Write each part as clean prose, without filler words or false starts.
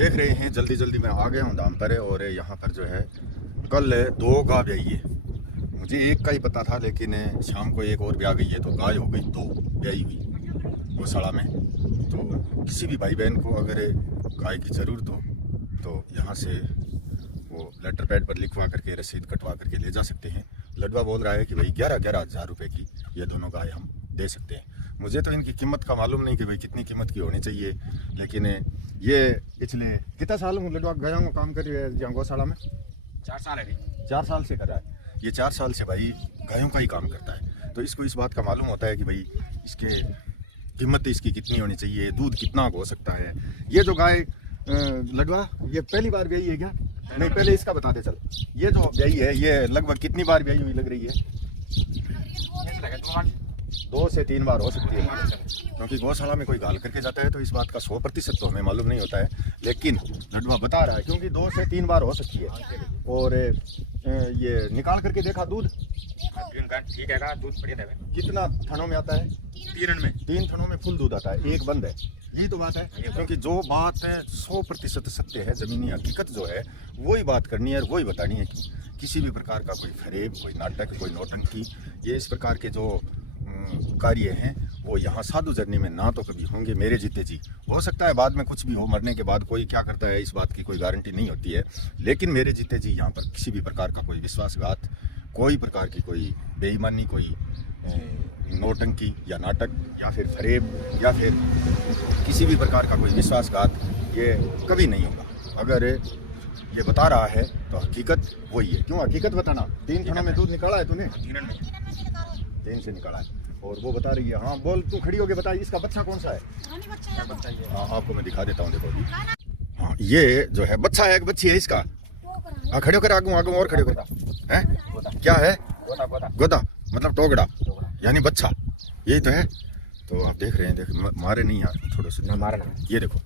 देख रहे हैं जल्दी जल्दी मैं आ गया हूँ दाम पर और यहाँ पर जो है कल 2 गाय ब्याई है। मुझे एक का ही पता था लेकिन शाम को एक और ब्याह गई है तो गाय हो गई 2 ब्याई हुई गौशाला में। तो किसी भी भाई बहन को अगर गाय की ज़रूरत हो तो यहाँ से वो लेटर पैड पर लिखवा करके रसीद कटवा करके ले जा सकते हैं। लडवा बोल रहा है कि भाई 11-11 हज़ार रुपये की ये दोनों गाय हम दे सकते हैं। मुझे तो इनकी कीमत का मालूम नहीं कि भाई कितनी कीमत की होनी चाहिए, लेकिन ये पिछले कितना साल हूँ लडवा गायों को काम कर रही है यहाँ गौशाला में? 4 साल है। 4 साल से कर रहा है ये। 4 साल से भाई गायों का ही काम करता है तो इसको इस बात का मालूम होता है कि भाई इसके कीमत इसकी कितनी होनी चाहिए, दूध कितना हो सकता है। ये जो गाय लडवा ये पहली बार ब्याई है क्या? नहीं, पहले इसका बता दे चल। ये जो ब्याई है ये लगभग कितनी बार ब्याई हुई लग रही है? 2 से 3 बार हो सकती है, क्योंकि गौशाला में कोई गाल करके जाता है तो इस बात का 100% तो हमें मालूम नहीं होता है, लेकिन लडवा बता रहा है क्योंकि 2 से 3 बार हो सकती है। और ये निकाल करके देखा दूध ठीक है, दूध बढ़िया है। कितना थनों में आता है? 3 थनों में फुल दूध आता है, एक बंद है। यही तो बात है, क्योंकि जो बात 100% सत्य है, ज़मीनी हकीकत जो है वही बात करनी है और वही बतानी है। किसी भी प्रकार का कोई फरेब, कोई नाटक, कोई नौटंकी, ये इस प्रकार के जो कार्य हैं वो यहाँ साधु जर्नी में ना तो कभी होंगे मेरे जीते जी। हो सकता है बाद में कुछ भी हो, मरने के बाद कोई क्या करता है इस बात की कोई गारंटी नहीं होती है, लेकिन मेरे जीते जी यहाँ पर किसी भी प्रकार का कोई विश्वासघात, कोई प्रकार की कोई बेईमानी, कोई नौटंकी या नाटक या फिर फरेब या फिर किसी भी प्रकार का कोई विश्वासघात ये कभी नहीं होगा। अगर ये बता रहा है तो हकीकत वही है। क्यों हकीकत बताना? 3 थनों में दूध निकाला है तूने? 3 से निकाला है और वो बता रही है। हाँ बोल, तू खड़ी होके बता इसका बच्चा कौन सा है? हाँ आपको मैं दिखा देता हूँ, देखो अभी। हाँ ये जो है बच्चा है, एक बच्ची है इसका। हाँ खड़े होकर आगू और खड़े होकर है। क्या है? गोदा मतलब टोगड़ा, यानी बच्चा, यही तो है। तो आप देख रहे हैं, देख मारे नहीं यार, थोड़ा सा मारना। ये देखो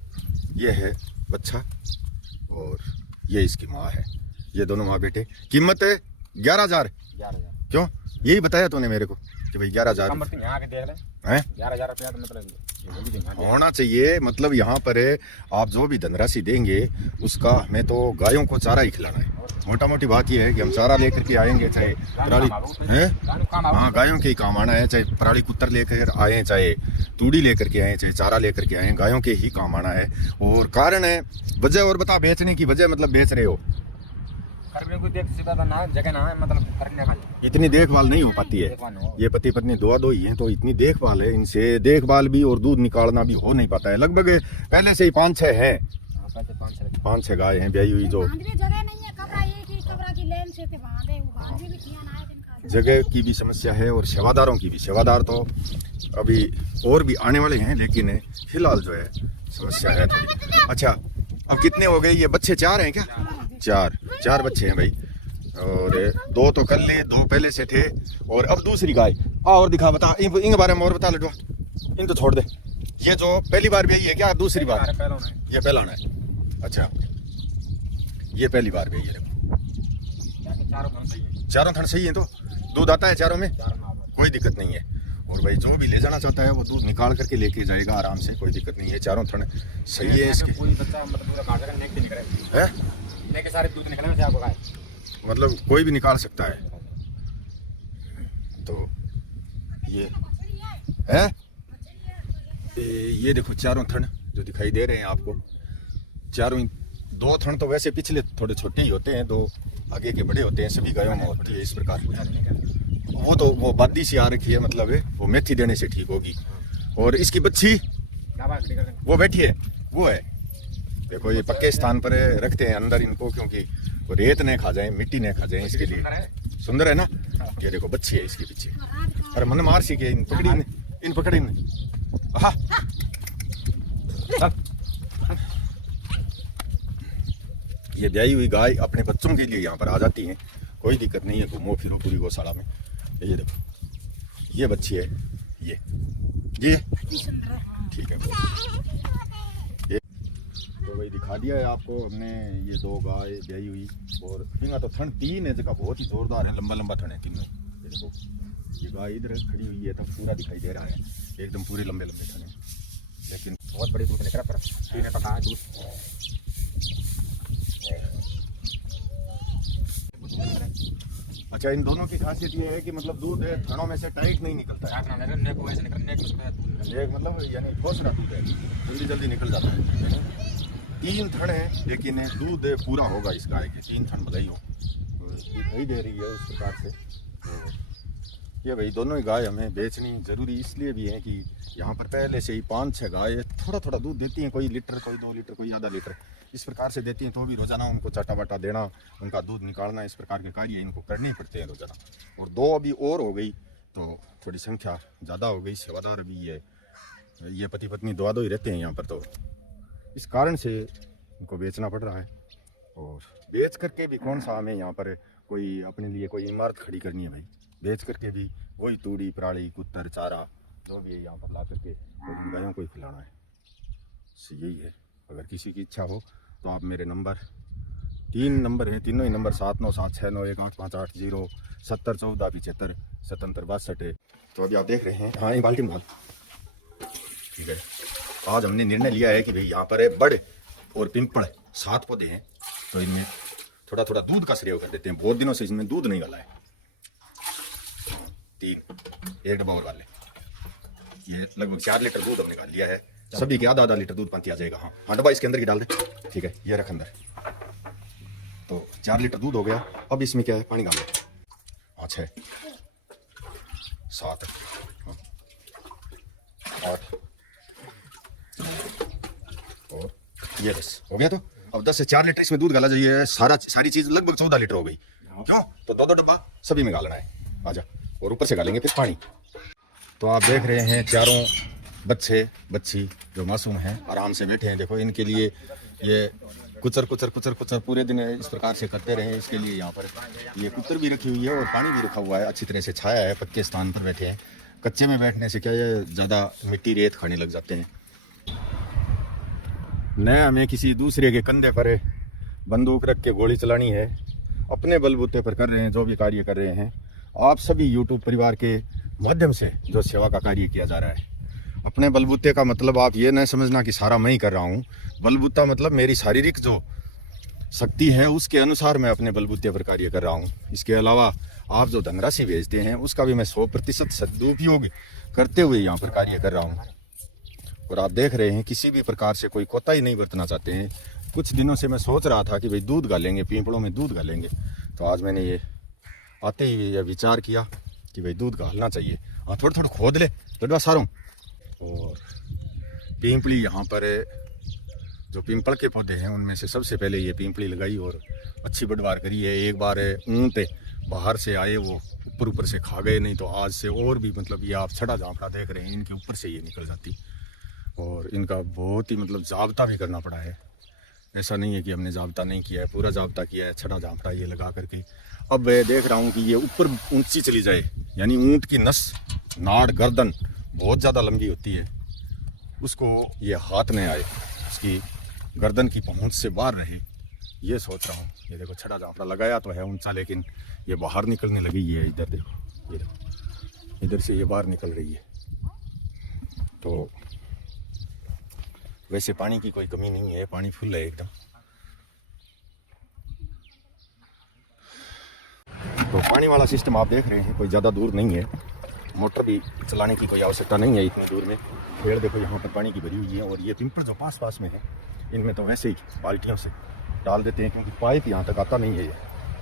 ये है बच्चा और ये इसकी माँ है। ये दोनों माँ बेटे। कीमत है 11,000। क्यों? यही बताया तूने मेरे को कि भाई 11,000 है 11,000 रुपया मतलब होना चाहिए। मतलब यहाँ पर आप जो भी धनराशि देंगे उसका हमें तो गायों को चारा ही खिलाना है। मोटा मोटी बात यह है कि हम चारा लेकर के आएंगे, चाहे पराली है, हाँ गायों के ही काम आना है, चाहे पराली कुत्तर लेकर आए, चाहे तूड़ी लेकर के आए, चाहे चारा लेकर के आए, गायों के ही काम आना है। और कारण है, वजह और बता, बेचने की वजह मतलब बेच रहे हो, जगह ना है, मतलब करने का इतनी देखभाल नहीं हो पाती है। ये पति पत्नी दो ही हैं तो इतनी देखभाल है, इनसे देखभाल भी और दूध निकालना भी हो नहीं पाता है। लगभग पहले से ही 5-6 हैं, 5-6 गाय हैं ब्याई हुई। जो जगह की भी समस्या है और सेवादारों की भी। सेवादार तो अभी और भी आने वाले हैं, लेकिन फिलहाल जो है समस्या है थोड़ी। अच्छा अब कितने हो गए ये बच्चे? 4 हैं क्या? 4 बच्चे हैं भाई। और 2 तो कर ले, 2 पहले से थे और अब दूसरी गाय। और दिखा, बता इनके बारे में और बता लडवा। इन तो छोड़ दे। ये जो पहली बार ब्याई है क्या? दूसरी बार? ये पहला है। अच्छा ये पहली बार ब्याई है। चारों थन सही है तो दूध आता है चारों में, कोई दिक्कत नहीं है। और भाई जो भी ले जाना चाहता है वो दूध निकाल करके लेके जाएगा आराम से, कोई दिक्कत नहीं है। चारों थन सही है इसके। मतलब कोई भी निकाल सकता है। तो ये है, ये देखो चारों थन जो दिखाई दे रहे हैं आपको, चारों 2 थन तो वैसे पिछले थोड़े छोटे ही होते हैं, 2 आगे के बड़े होते हैं। सभी गायों में होती है इस प्रकार। वो तो वो बादी सी आ रखी है, मतलब है वो मेथी देने से ठीक होगी। और इसकी बच्ची वो बैठी है, वो है। देखो ये पक्के स्थान पर रखते हैं अंदर इनको, क्योंकि वो रेत नहीं खा जाए, मिट्टी नहीं खा जाए, इसके लिए। सुंदर है ना? ये देखो बच्ची है इसके पीछे। अरे मन मार सी के इन पकड़ी इन। ये ब्याई हुई गाय अपने बच्चों के लिए यहाँ पर आ जाती हैं, कोई दिक्कत नहीं है। घूमो फिरो पूरी गौशाला में। ये देखो ये बच्ची है, ये ठीक है। ये तो भाई दिखा दिया है आपको हमने, ये 2 गाय ब्याई हुई। और इनका तो थन 3 है, जगह बहुत ही जोरदार है, लंबा लंबा थन है तीनों। ये देखो ये गाय इधर खड़ी हुई है तो पूरा दिखाई दे रहा है, एकदम पूरे लंबे लंबे थन है। लेकिन बहुत बड़ी दूध निकला पर दूध अच्छा, इन दोनों की खासियत ये है कि मतलब दूध थनों में से टाइट नहीं निकलता है। चार ना मेरे नेक को ऐसे निकल नेक उसका दूध निकल एक मतलब यानी ठोस रहा दूध है, जल्दी जल्दी निकल जाता है। 3 थन है लेकिन दूध पूरा होगा इस गाय के, 3 थन बधाई हो, दिखाई दे रही है उस प्रकार से। तो ये भाई दोनों ही गाय हमें बेचनी ज़रूरी इसलिए भी है कि यहाँ पर पहले से ही 5-6 गाय थोड़ा थोड़ा दूध देती हैं, कोई लीटर, कोई 2 लीटर, कोई आधा लीटर, इस प्रकार से देती हैं। तो भी रोज़ाना उनको चाटा वाटा देना, उनका दूध निकालना, इस प्रकार के कार्य इनको करने ही पड़ते हैं रोज़ाना। और 2 अभी और हो गई तो थोड़ी संख्या ज़्यादा हो गई, सेवादार भी ये पति पत्नी दो ही रहते हैं यहाँ पर, तो इस कारण से इनको बेचना पड़ रहा है। और बेच करके भी कौन सा हमें यहाँ पर कोई अपने लिए कोई इमारत खड़ी करनी है भाई, बेच करके भी वही तूड़ी पराली कुत्तर चारा जो भी है यहाँ पर ला करके और गायों को ही खिलाना है। यही है। अगर किसी की इच्छा हो तो आप मेरे नंबर 3 नंबर है, तीनों ही नंबर 7976918580 701475 7762 है। तो अभी आप देख रहे हैं, हाँ ये बाल्टी में डाल, ठीक है। आज हमने निर्णय लिया है कि भाई यहाँ पर है बड़ और पिंपल 7 पौधे हैं, तो इनमें थोड़ा थोड़ा दूध का श्रेय कर देते हैं। बहुत दिनों से इसमें दूध नहीं डाला है। 3 एक डब्बा और डाल ले, ये लगभग 4 लीटर दूध हमने निकाल लिया है, सभी के आधा डब्बा दूध पंती आ जाएगा। हाँ डब्बा इसके अंदर ही डाल दे, ठीक है, ये रख अंदर। तो 4 लीटर दूध हो गया। अब इसमें क्या है, पानी डाल दो। हाँ 6 7 8 और ये 10 हो गया। तो अब 10 से 4 लीटर इसमें दूध डाला जाइए, सारी चीज लगभग 14 लीटर हो गई। क्यों, तो 2 डब्बा सभी में डालना है। आजा, और ऊपर से डालेंगे फिर पानी। तो आप देख रहे हैं चारों बच्चे बच्ची जो मासूम हैं आराम से बैठे हैं। देखो इनके लिए ये कुचर कुचर कुचर कुचर पूरे दिन इस प्रकार से करते रहे। इसके लिए यहाँ पर ये कुतर भी रखी हुई है और पानी भी रखा हुआ है, अच्छी तरह से छाया है, पक्के स्थान पर बैठे हैं। कच्चे में बैठने से क्या ये ज़्यादा मिट्टी रेत खाने लग जाते हैं। न हमें किसी दूसरे के कंधे पर बंदूक रख के गोली चलानी है, अपने बलबूते पर कर रहे हैं जो भी कार्य कर रहे हैं। आप सभी यूट्यूब परिवार के माध्यम से जो सेवा का कार्य किया जा रहा है, अपने बलबूते का मतलब आप ये न समझना कि सारा मैं ही कर रहा हूँ। बलबूता मतलब मेरी शारीरिक जो शक्ति है उसके अनुसार मैं अपने बलबूते पर कार्य कर रहा हूँ। इसके अलावा आप जो धनराशि भेजते हैं उसका भी मैं 100% सदुपयोग करते हुए यहाँ पर कार्य कर रहा हूँ। और आप देख रहे हैं किसी भी प्रकार से कोई कोताही नहीं बरतना चाहते हैं। कुछ दिनों से मैं सोच रहा था कि भाई दूध गालेंगे, पीपड़ों में दूध गालेंगे, तो आज मैंने ये आते ही यह विचार किया कि भाई दूध गालना चाहिए। हाँ थोड़ा थोड़ा खोद ले लड़वा सारों। और पिंपली यहाँ पर जो पिंपल के पौधे हैं उनमें से सबसे पहले ये पिंपली लगाई और अच्छी बढ़वार करी है। एक बार ऊँट बाहर से आए, वो ऊपर से खा गए, नहीं तो आज से और भी मतलब ये आप छड़ा झांपड़ा देख रहे हैं, इनके ऊपर से ये निकल जाती। और इनका बहुत ही मतलब जाब्ता भी करना पड़ा है। ऐसा नहीं है कि हमने जाब्ता नहीं किया है, पूरा जाब्ता किया है, छड़ा झांपड़ा ये लगा करके। अब मैं देख रहा हूँ कि ये ऊपर ऊंची चली जाए, यानी ऊँट की नस नाड़ गर्दन बहुत ज़्यादा लंबी होती है, उसको ये हाथ में आए, उसकी गर्दन की पहुँच से बाहर रहे, ये सोच रहा हूँ। ये देखो छड़ा झांपड़ा लगाया तो है ऊंचा, लेकिन ये बाहर निकलने लगी है। इधर देखो, ये देखो इधर से ये बाहर निकल रही है। तो वैसे पानी की कोई कमी नहीं है, पानी फुल है एकदम। तो पानी वाला सिस्टम आप देख रहे हैं, कोई ज़्यादा दूर नहीं है, मोटर भी चलाने की कोई आवश्यकता नहीं है इतनी दूर में। पेड़ देखो यहाँ पर पानी की भरी हुई है। और ये पिंपल जो पास पास में है इनमें तो वैसे ही बाल्टियों से डाल देते हैं, क्योंकि पाइप यहाँ तक आता नहीं है।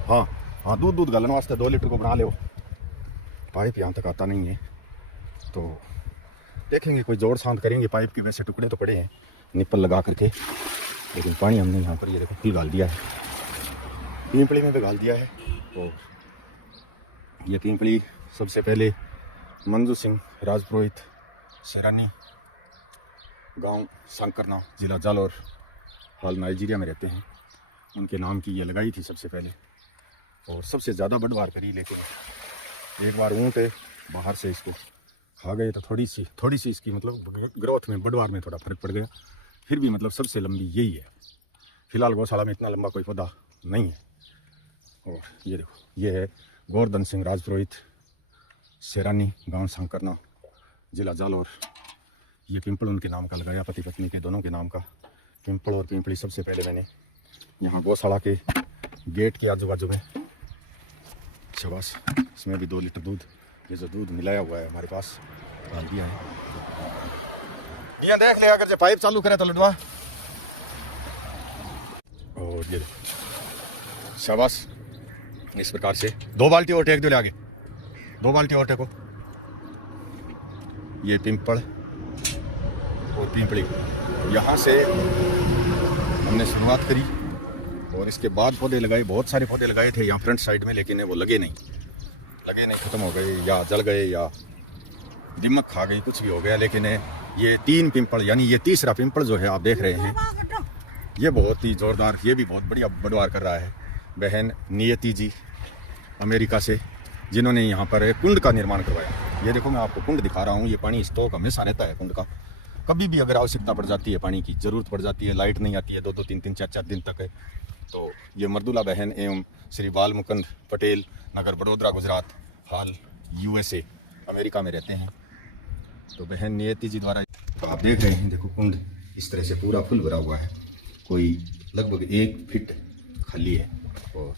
हाँ हाँ दूध गालने वास्ते 2 लीटर को बना ले, पाइप यहाँ तक आता नहीं है। तो देखेंगे कोई जोड़ शांत करेंगे। पाइप के वैसे टुकड़े तो पड़े हैं निप्पल लगा करके, लेकिन पानी हमने यहाँ पर ये देखो फिर डाल दिया है, पिंपली में भी डाल दिया है। तो ये पिंपली सबसे पहले मंजू सिंह राजपुरोहित सैरानी, गांव सांकरना, जिला जालौर, हाल नाइजीरिया में रहते हैं, उनके नाम की ये लगाई थी सबसे पहले। और सबसे ज़्यादा बढ़वार करी, लेकिन एक बार ऊँट बाहर से इसको खा गए तो थोड़ी सी इसकी मतलब ग्रोथ में बढ़वार में थोड़ा फर्क पड़ गया। फिर भी मतलब सबसे लंबी यही है। फिलहाल गौशाला में इतना लंबा कोई पौधा नहीं है। और ये देखो ये है गोवर्धन सिंह राजपुरोहित सैरानी, गांव सांकरना, जिला जालौर। ये पिंपल उनके नाम का लगाया, पति पत्नी के दोनों के नाम का। पिंपल और पिंपली सबसे पहले मैंने यहाँ गौशाला के गेट के आजू बाजू में शाबाश। इसमें भी 2 लीटर दूध, ये जो दूध मिलाया हुआ है हमारे पास डाल दिया है। ये देख ले, अगर जो पाइप चालू करे तो लडवा। और ये शाबाश, इस प्रकार से 2 बाल्टी और टेक दो ले आगे, 2 बाल्टी और टेको। ये पिंपल और पिंपली, यहाँ से हमने शुरुआत करी और इसके बाद पौधे लगाए, बहुत सारे पौधे लगाए थे यहाँ फ्रंट साइड में, लेकिन वो लगे नहीं, ख़त्म हो गए या जल गए या दीमक खा गई, कुछ भी हो गया। लेकिन ये 3 पिंपल, यानी ये तीसरा पिंपल जो है आप देख रहे हैं, ये बहुत ही ज़ोरदार, ये भी बहुत बढ़िया बढ़वार कर रहा है। बहन नियति जी अमेरिका से, जिन्होंने यहाँ पर कुंड का निर्माण करवाया। ये देखो, मैं आपको कुंड दिखा रहा हूँ। ये पानी स्टॉक हमेशा रहता है कुंड का, कभी भी अगर आवश्यकता पड़ जाती है, पानी की ज़रूरत पड़ जाती है, लाइट नहीं आती है 2-2 3-3 4-4 दिन तक है, तो ये मर्दुला बहन एवं श्री बाल मुकुंद पटेल, नगर बड़ोदरा, गुजरात, हाल USA अमेरिका में रहते हैं। तो बहन नियति जी द्वारा, तो आप देख रहे हैं, देखो कुंड इस तरह से पूरा फुल भरा हुआ है, कोई लगभग 1 फीट खाली है और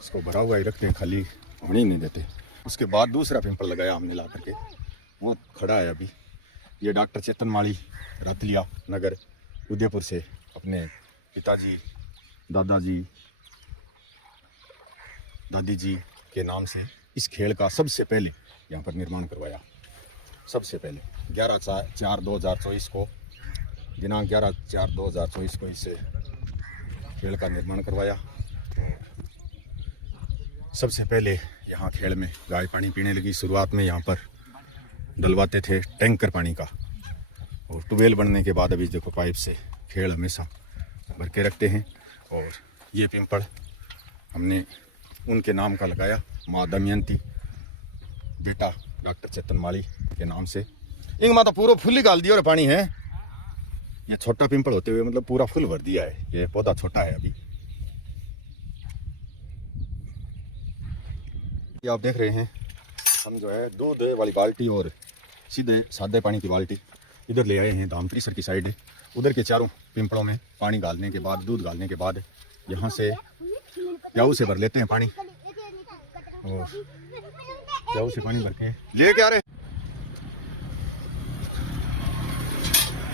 इसको भरा हुआ ही रखते हैं, खाली होने ही नहीं देते। उसके बाद दूसरा पिंपल लगाया हमने ला करके, वो खड़ा है अभी। ये डॉक्टर चेतन माली, रतलिया नगर, उदयपुर से अपने पिताजी, दादाजी, दादी जी के नाम से इस खेल का सबसे पहले यहाँ पर निर्माण करवाया। सबसे पहले 11/4/2024 को, दिनांक 11/4/2024 को इस खेल का निर्माण करवाया। सबसे पहले यहाँ खेल में गाय पानी पीने लगी। शुरुआत में यहाँ पर डलवाते थे टैंकर पानी का, और ट्यूबवेल बनने के बाद अभी देखो पाइप से खेल हमेशा भर के रखते हैं। और ये पिंपल हमने उनके नाम का लगाया, माँ दमयंती, बेटा डॉक्टर चेतन माली के नाम से। इंग माता पूरा फुल ही गाल दिया और पानी है। ये छोटा पिंपल होते हुए मतलब पूरा फुल भर दिया है। ये पौधा छोटा है अभी। ये आप देख रहे हैं, हम जो है दूध वाली बाल्टी और सीधे सादे पानी की बाल्टी इधर ले आए हैं, धामत्री सर की साइड है। उधर के चारों पिंपलों में पानी डालने के बाद, दूध डालने के बाद यहाँ से प्याऊ से भर लेते हैं पानी, और प्याऊ से पानी भर के ले के आ रहे।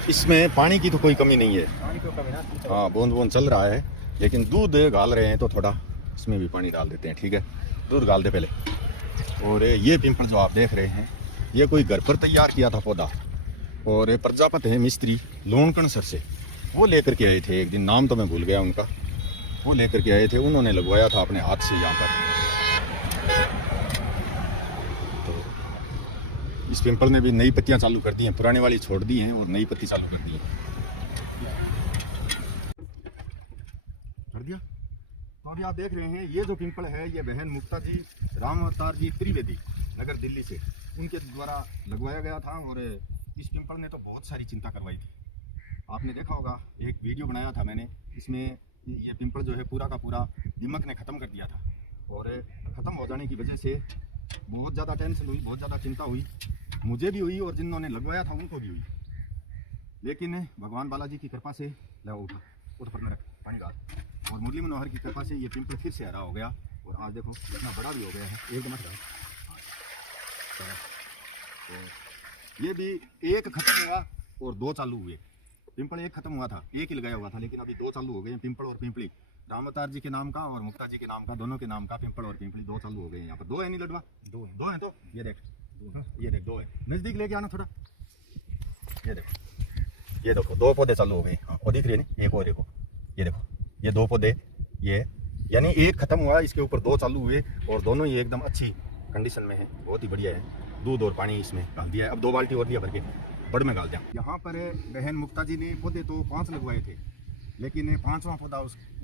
इसमें पानी की तो कोई कमी नहीं है, हाँ बूंद बूंद चल रहा है, लेकिन दूध गाल रहे हैं तो थोड़ा इसमें भी पानी डाल देते हैं। ठीक है, दूध गाल दे पहले। और ये पिंपल जो आप देख रहे हैं, ये कोई घर पर तैयार किया था पौधा, और प्रजापत है मिस्त्री लोणकण सर से, वो लेकर के आए थे एक दिन, नाम तो मैं भूल गया उनका, वो लेकर के आए थे, उन्होंने लगवाया था अपने हाथ से यहाँ पर। तो इस पिंपल ने भी नई पत्तियाँ चालू कर दी हैं, पुराने वाली छोड़ दी हैं और नई पत्ती चालू कर दी है। कर दिया। तो अभी आप देख रहे हैं, ये जो पिंपल है, ये बहन मुक्ता जी, राम अवतार जी त्रिवेदी, नगर दिल्ली से, उनके द्वारा लगवाया गया था। और इस पिंपल ने तो बहुत सारी चिंता करवाई थी। आपने देखा होगा, एक वीडियो बनाया था मैंने, इसमें ये पिंपल जो है पूरा का पूरा दीमक ने ख़त्म कर दिया था, और ख़त्म हो जाने की वजह से बहुत ज़्यादा टेंशन हुई, बहुत ज़्यादा चिंता हुई, मुझे भी हुई और जिन्होंने लगवाया था उनको भी हुई। लेकिन भगवान बालाजी की कृपा से, उठ पर में रख पानी डाल, और मुरली मनोहर की कृपा से ये पिंपल फिर से हरा हो गया, और आज देखो इतना बड़ा भी हो गया है, एकदम अच्छा। तो ये भी एक खत्म हुआ और 2 चालू हुए। पिंपल एक खत्म हुआ था, एक ही लगाया हुआ था, लेकिन अभी 2 चालू हो गए हैं, पिंपल और पिंपली। राम अवतार जी के नाम का और मुक्ता जी के नाम का, दोनों के नाम का पिंपल और पिंपली 2 चालू हो गए हैं। यहाँ पर 2 है नहीं लडवा, 2 है। तो ये देख, ये देख 2 है। नजदीक लेके आना थोड़ा, ये देखो, ये देखो 2 पौधे चालू हो गए। हाँ, वो दिख रही है ना, एक और देखो, ये देखो, ये 2 पौधे, ये यानी एक खत्म हुआ, इसके ऊपर 2 चालू हुए, और दोनों ही एकदम अच्छी कंडीशन में है, बहुत ही बढ़िया है। दूध और पानी इसमें डाल दिया है, अब 2 बाल्टी और दिया भर के, बड़ में डाल दिया। यहाँ पर बहन मुक्ता जी ने पौधे तो 5 लगवाए थे, लेकिन 5वां पौधा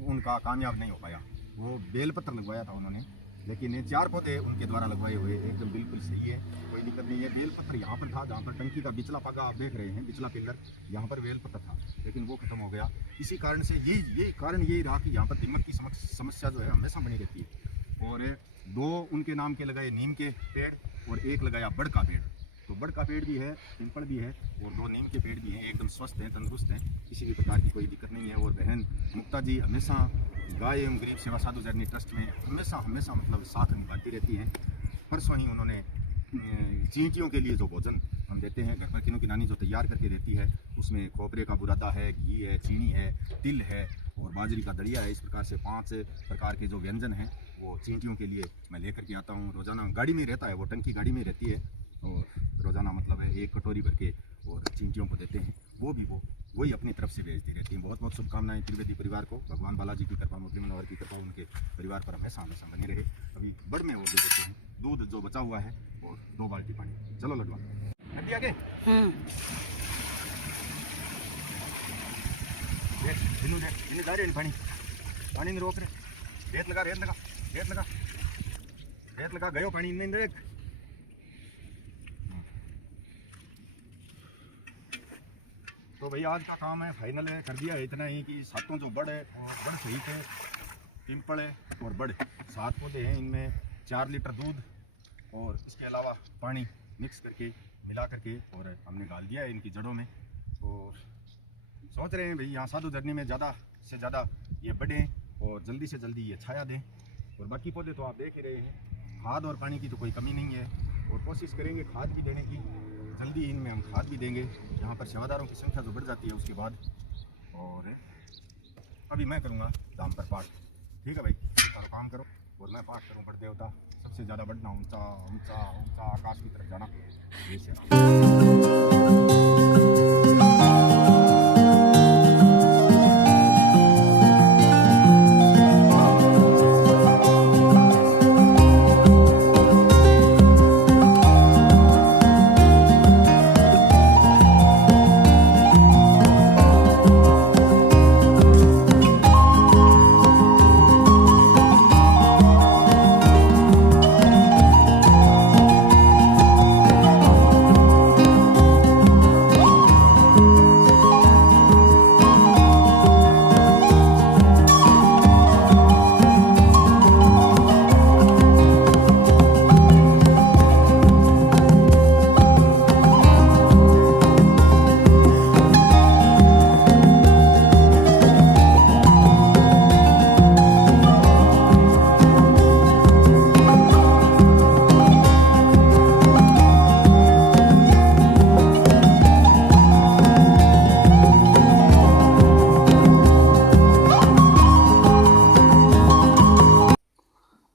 उनका कामयाब नहीं हो पाया। वो बेलपत्र लगवाया था उन्होंने, लेकिन 4 पौधे उनके द्वारा लगवाए हुए एकदम बिल्कुल सही है, कोई दिक्कत नहीं है। बेलपत्र यहाँ पर था, जहाँ पर टंकी का बिचला पागा आप देख रहे हैं, बिचला पिलर, यहाँ पर बेलपत्र था, लेकिन वो खत्म हो गया। इसी कारण से यही कारण यही रहा कि यहाँ पर दीमक की समस्या जो है हमेशा बनी रहती है। और 2 उनके नाम के लगाए नीम के पेड़, और 1 लगाया बड़ का पेड़। तो बड़ का पेड़ भी है, पिंपल भी है, और 2 नीम के पेड़ भी हैं, एकदम स्वस्थ हैं, तंदुरुस्त हैं, किसी भी प्रकार की कोई दिक्कत नहीं है। और बहन मुक्ता जी हमेशा गाय एवं गरीब सेवा साधु जर्नी ट्रस्ट में हमेशा हमेशा मतलब साथ निभाती रहती हैं। परसों ही उन्होंने चींटियों के लिए जो भोजन हम देते हैं घर पर किन्नू की नानी जो तैयार करके देती है, उसमें खोपरे का बुरादा है, घी है, चीनी है, तिल है और बाजरी का दलिया है। इस प्रकार से 5 प्रकार के जो व्यंजन हैं वो चींटियों के लिए मैं लेकर के आता हूँ। रोज़ाना गाड़ी में रहता है, वो टंकी गाड़ी में रहती है और रोज़ाना मतलब है 1 कटोरी भर के और चींटियों को देते हैं। वही अपनी तरफ से भेजती रहती हैं। बहुत बहुत शुभकामनाएं त्रिवेदी परिवार को। भगवान बालाजी की कृपा, मुरली मनोहर की कृपा उनके परिवार पर हमेशा हमेशा बनी रहे। अभी बड़ में वो दे देते हैं दूध जो बचा हुआ है और 2 बाल्टी पानी। चलो लडवा नदी आगे देख इन्हें जा रहे पानी पानी नहीं रोक रहे। रेत लगा गयो पानी नहीं देख। तो भैया आज का काम है फाइनल है, कर दिया है इतना ही कि सातों जो बड़ है और बड़ सही थे, पिंपल है और बड़ 7 पौधे हैं। इनमें 4 लीटर दूध और इसके अलावा पानी मिक्स करके मिला करके और हमने डाल दिया है इनकी जड़ों में। और सोच रहे हैं भाई यहाँ साधु धरनी में ज़्यादा से ज़्यादा ये बढ़ें और जल्दी से जल्दी ये छाया दें। और बाकी पौधे तो आप देख ही रहे हैं, खाद और पानी की तो कोई कमी नहीं है और कोशिश करेंगे खाद भी देने की। जल्दी इनमें हम खाद भी देंगे। यहाँ पर सेवादारों की संख्या जो बढ़ जाती है उसके बाद। और अभी मैं करूँगा दाम पर पाठ। ठीक है भाई, करो काम करो और मैं पाठ करूँ बड़ देवता। सबसे ज़्यादा बढ़ना, ऊंचा ऊंचा ऊंचा आकाश की तरफ जाना। ये से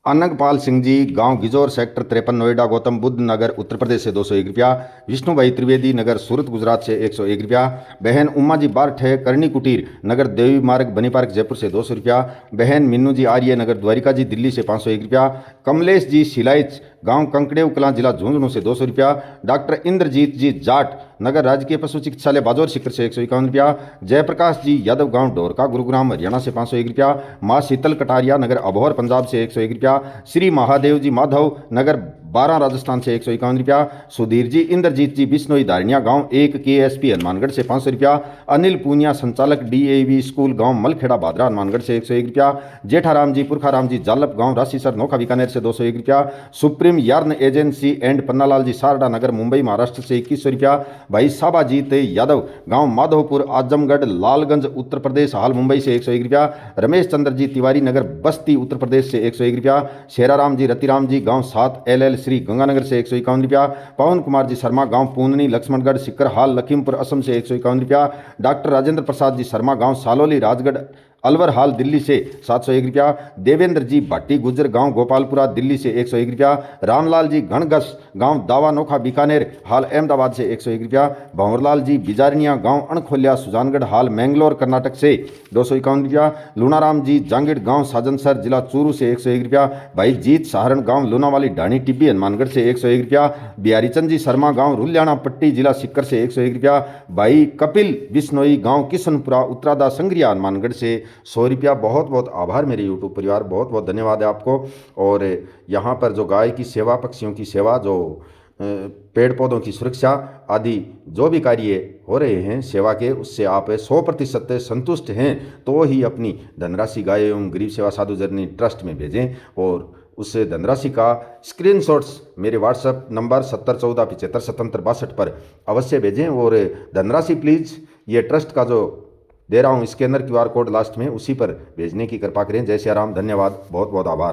अनंगपाल सिंह जी, गांव गिजौर, सेक्टर 53, नोएडा, गौतम बुद्ध नगर, उत्तर प्रदेश से 201 रुपया। विष्णुभाई त्रिवेदी, नगर सूरत, गुजरात से 101 रुपया। बहन उम्मा जी बार्ठ है, करणी कुटीर, नगर देवी मार्ग, बनी पार्क, जयपुर से 200 रुपया। बहन मीनू जी आर्य, नगर द्वारिका जी, दिल्ली से 501 रुपया। कमलेश जी शिलाइच, गांव कंकड़ेव कलां, जिला झुंझुनू से 200 रुपया। डॉक्टर इंद्रजीत जी जाट, नगर राजकीय पशु चिकित्सालय, बाजौर, सिकर से 151 रुपया। जयप्रकाश जी यादव, गांव ढोरका, गुरुग्राम, हरियाणा से 501 रुपया। माँ शीतल कटारिया, नगर अबोहर, पंजाब से 101 रुपया। श्री महादेव जी माधव, नगर 12, राजस्थान से 151 रुपया। सुधीर जी इंद्रजीत जी बिश्नोई, धारणिया, गांव 1, KSP, हनुमानगढ़ से 500 रुपया। अनिल पूनिया, संचालक DAV स्कूल, गांव मलखेड़ा, भादरा, हनुमानगढ़ से 101 रुपया। जेठाराम जी पुरखाराम जी जालप, गांव राशीसर, नोखा, बीकानेर से 201 रुपया। Supreme yarn agency and Pannalal ji Sarda, नगर मुंबई, महाराष्ट्र से 2100 रुपया। भाई साबाजीत यादव, गांव माधोपुर, आजमगढ़, लालगंज, उत्तर प्रदेश, हाल मुंबई से 101 रुपया। रमेश चंद्र जी तिवारी, नगर बस्ती, उत्तर प्रदेश से 101 रुपया। शेराराम जी रतिराम जी, गांव 7 LL, श्री गंगानगर से 151 रुपया। पवन कुमार जी शर्मा, गांव पूननी, लक्ष्मणगढ़, सिक्कर, हाल लखीमपुर, असम से 151 रुपया। डॉक्टर राजेंद्र प्रसाद जी शर्मा, गांव सालोली, राजगढ़, अलवर, हाल दिल्ली से 701 रुपया। देवेंद्र जी भाटी गुजर, गांव गोपालपुरा, दिल्ली से 101 रुपया। रामलाल जी गणगस, गांव दावा, नोखा, बीकानेर, हाल अहमदाबाद से 101 रुपया। भंवरलाल जी बिजारनिया, गांव अणखोलिया, सुजानगढ़, हाल मैंगलोर, कर्नाटक से 251 रुपया। लूनाराम जी जांगिड़, गांव साजनसर, जिला चूरू से 101 रुपया। भाई जीत सहारण, गांव लूनावाली, ढाणी टिब्बी, हनुमानगढ़ से 101 रुपया। बिहारीचंद जी शर्मा, गांव रुल्याना पट्टी, जिला सिक्कर से 101 रुपया। भाई कपिल बिश्नोई, गांव किशनपुरा, उत्तरादा, संग्रिया, हनुमानगढ़ से 100 रुपया। बहुत बहुत आभार मेरे यूट्यूब परिवार, बहुत बहुत धन्यवाद है आपको। और यहाँ पर जो गाय की सेवा, पक्षियों की सेवा, जो पेड़ पौधों की सुरक्षा आदि जो भी कार्य हो रहे हैं सेवा के, उससे आप 100% संतुष्ट हैं तो ही अपनी धनराशि गाय एवं गरीब सेवा साधु जर्नी ट्रस्ट में भेजें। और उस धनराशि का स्क्रीनशॉट्स मेरे व्हाट्सएप नंबर 7014757762 पर अवश्य भेजें। और धनराशि प्लीज़ ये ट्रस्ट का जो दे रहा हूँ स्कैनर QR कोड लास्ट में, उसी पर भेजने की कृपा करें। जय श्री राम, धन्यवाद, बहुत बहुत आभार।